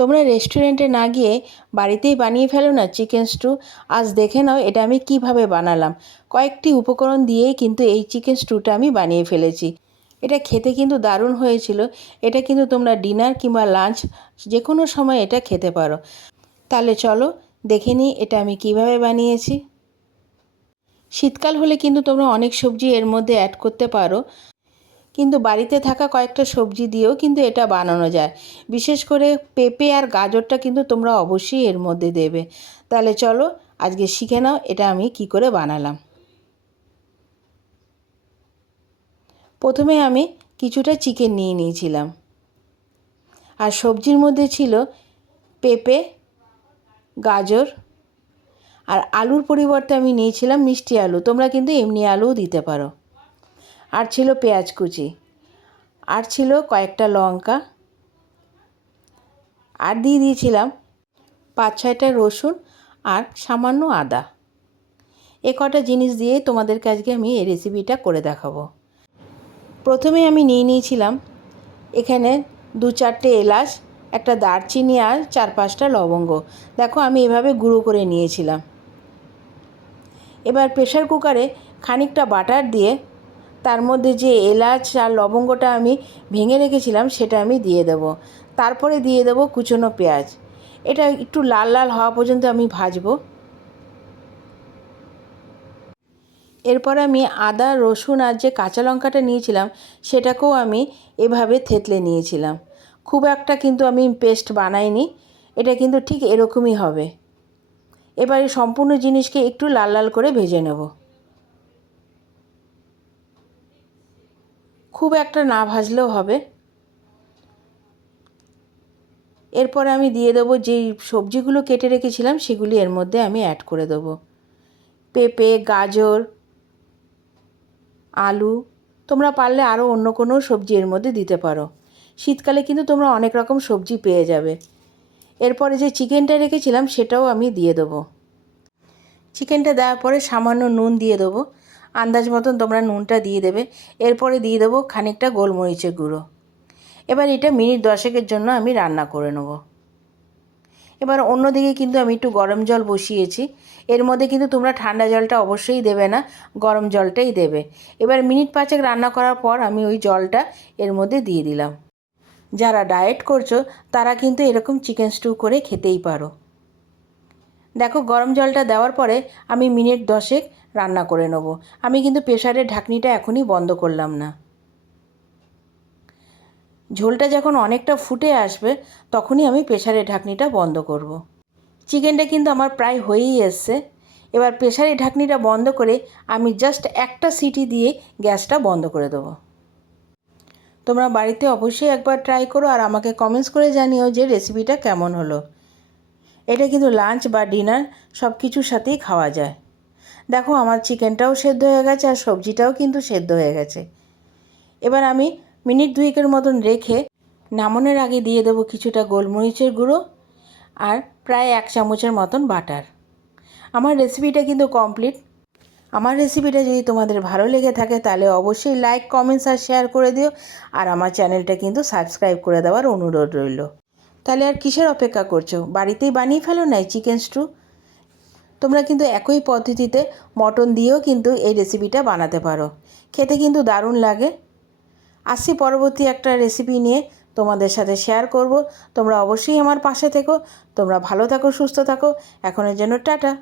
তোমরা রেস্টুরেন্টে না গিয়ে বাড়িতেই বানিয়ে ফেলো না চিকেন স্টু। আজ দেখে নাও এটা আমি কিভাবে বানালাম। কয়েকটি উপকরণ দিয়েই কিন্তু এই চিকেন স্টুটা আমি বানিয়ে ফেলেছি। এটা খেতে কিন্তু দারুণ হয়েছিল। এটা কিন্তু তোমরা ডিনার কিংবা লাঞ্চ যে কোনো সময় এটা খেতে পারো। তাহলে চলো দেখে নিই এটা আমি কিভাবে বানিয়েছি। শীতকাল হলে কিন্তু তোমরা অনেক সবজি এর মধ্যে অ্যাড করতে পারো, কিন্তু বাড়িতে থাকা কয়েকটা সবজি দিয়েও কিন্তু এটা বানানো যায়। বিশেষ করে পেঁপে আর গাজরটা কিন্তু তোমরা অবশ্যই এর মধ্যে দেবে। তাহলে চলো আজকে শিখে নাও এটা আমি কি করে বানালাম। প্রথমে আমি কিছুটা চিকেন নিয়ে নিয়েছিলাম, আর সবজির মধ্যে ছিল পেঁপে, গাজর, আর আলুর পরিবর্তে আমি নিয়েছিলাম মিষ্টি আলু। তোমরা কিন্তু এমনি আলুও দিতে পারো। আর ছিল পেঁয়াজ কুচি, আর ছিল কয়েকটা লঙ্কা, আর দিয়ে দিয়েছিলাম 5-6টা রসুন আর সামান্য আদা। এ কটা জিনিস দিয়ে তোমাদেরকে আজকে আমি এই রেসিপিটা করে দেখাবো। প্রথমে আমি নিয়ে নিয়েছিলাম এখানে 2-4টে এলাচ, একটা দারচিনি আর 4-5টা লবঙ্গ। দেখো আমি এভাবে গুঁড়ো করে নিয়েছিলাম। এবার প্রেসার কুকারে খানিকটা বাটার দিয়ে তার মধ্যে যে এলাচ আর লবঙ্গটা আমি ভেঙে রেখেছিলাম সেটা আমি দিয়ে দেব। তারপরে দিয়ে দেব কুচনো পেঁয়াজ। এটা একটু লাল লাল হওয়া পর্যন্ত আমি ভাজবো। এরপর আমি আদা, রসুন আর যে কাঁচা লঙ্কাটা নিয়েছিলাম সেটাকেও আমি এভাবে থেতলে নিয়েছিলাম। খুব একটা কিন্তু আমি পেস্ট বানাইনি, এটা কিন্তু ঠিক এরকমই হবে। এবারে সম্পূর্ণ জিনিসকে একটু লাল লাল করে ভেজে নেব। খুব একটা না ভাজলেও হবে। এরপরে আমি দিয়ে দেবো যেই সবজিগুলো কেটে রেখেছিলাম সেগুলি এর মধ্যে আমি অ্যাড করে দেবো। পেঁপে, গাজর, আলু, তোমরা পারলে আরও অন্য কোনো সবজি এর মধ্যে দিতে পারো। শীতকালে কিন্তু তোমরা অনেক রকম সবজি পেয়ে যাবে। এরপরে যে চিকেনটা রেখেছিলাম সেটাও আমি দিয়ে দেবো। চিকেনটা দেওয়ার পরে সামান্য নুন দিয়ে দেবো, আন্দাজ মতন তোমরা নুনটা দিয়ে দেবে। এরপরে দিয়ে দেবো খানিকটা গোলমরিচের গুঁড়ো। এবার এটা মিনিট 10-এর জন্য আমি রান্না করে নেব। এবার অন্যদিকে কিন্তু আমি একটু গরম জল বসিয়েছি। এর মধ্যে কিন্তু তোমরা ঠান্ডা জলটা অবশ্যই দেবে না, গরম জলটাই দেবে। এবার মিনিট 5 রান্না করার পর আমি ওই জলটা এর মধ্যে দিয়ে দিলাম। যারা ডায়েট করছো তারা কিন্তু এরকম চিকেন স্টু করে খেতেই পারো। দেখো গরম জলটা দেওয়ার পরে আমি মিনিট 10 রান্না করে নেব। আমি কিন্তু প্রেসারের ঢাকনিটা এখনই বন্ধ করলাম না। ঝোলটা যখন অনেকটা ফুটে আসবে তখনই আমি প্রেসারের ঢাকনিটা বন্ধ করব। চিকেনটা কিন্তু আমার প্রায় হয়েই এসছে। এবার প্রেসারের ঢাকনিটা বন্ধ করে আমি জাস্ট একটা সিটি দিয়ে গ্যাসটা বন্ধ করে দেবো। তোমরা বাড়িতে অবশ্যই একবার ট্রাই করো আর আমাকে কমেন্টস করে জানিও যে রেসিপিটা কেমন হলো। এটা কিন্তু লাঞ্চ বা ডিনার সব কিছুর সাথেই খাওয়া যায়। দেখো আমার চিকেনটাও সেদ্ধ হয়ে গেছে আর সবজিটাও কিন্তু সেদ্ধ হয়ে গেছে। এবার আমি মিনিট 2 মতন রেখে নামানোর আগে দিয়ে দেবো কিছুটা গোলমরিচের গুঁড়ো আর প্রায় 1 চামচের মতন বাটার। আমার রেসিপিটা কিন্তু কমপ্লিট। আমার রেসিপিটা যদি তোমাদের ভালো লেগে থাকে তাহলে অবশ্যই লাইক, কমেন্টস আর শেয়ার করে দিও। আর আমার চ্যানেলটা কিন্তু সাবস্ক্রাইব করে দেওয়ার অনুরোধ রইল। তাহলে আর কিসের অপেক্ষা করছো? বাড়িতেই বানিয়ে ফেলো না চিকেন স্টু। তোমরা কিন্তু একই পদ্ধতিতে মটন দিয়েও কিন্তু এই রেসিপিটা বানাতে পারো। খেতে কিন্তু দারুণ লাগে। আসছি পরবর্তী একটা রেসিপি নিয়ে তোমাদের সাথে শেয়ার করব। তোমরা অবশ্যই আমার পাশে থেকো। তোমরা ভালো থাকো, সুস্থ থাকো। এখনের জন্য টাটা।